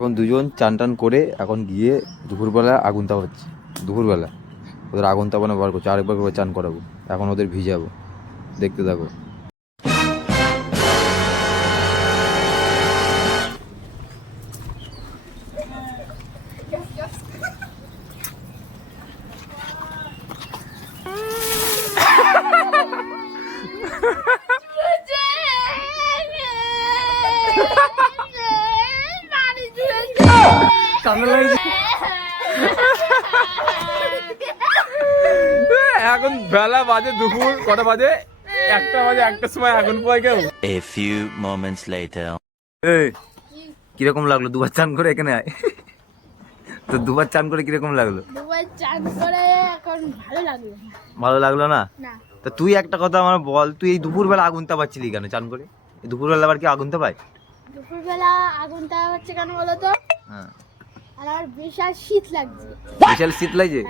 এখন দুজন চান টান করে এখন গিয়ে দুপুরবেলা আগুন তাপাচ্ছি। দুপুরবেলা ওদের আগুন তাপানো বার করছে, আরেকবার করে চান করাবো। এখন ওদের ভিজাবো, দেখতে থাকো। এখন বেলা বাজে দুপুর কটা বাজে? একটা বাজে, একটার সময় আগুন পোয়ায় কেউ। A few moments later. কিরকম লাগলো দুবার চান করে? এখানে আয়। তো দুবার চান করে কিরকম লাগলো? দুবার চান করে এখন ভালো লাগলো না। ভালো লাগলো না? না, তা তুই একটা কথা আমার বল, তুই এই দুপুরবেলা আগুন তাপাচ্ছিলি কেন চান করে? এই দুপুরবেলা আবার কি আগুন তাপায়? দুপুরবেলা আগুন তাপা হচ্ছে কেন বলো তো? হ্যাঁ, আর আমার বিশাল শীত লাগছে। বিশাল শীত লাগছে।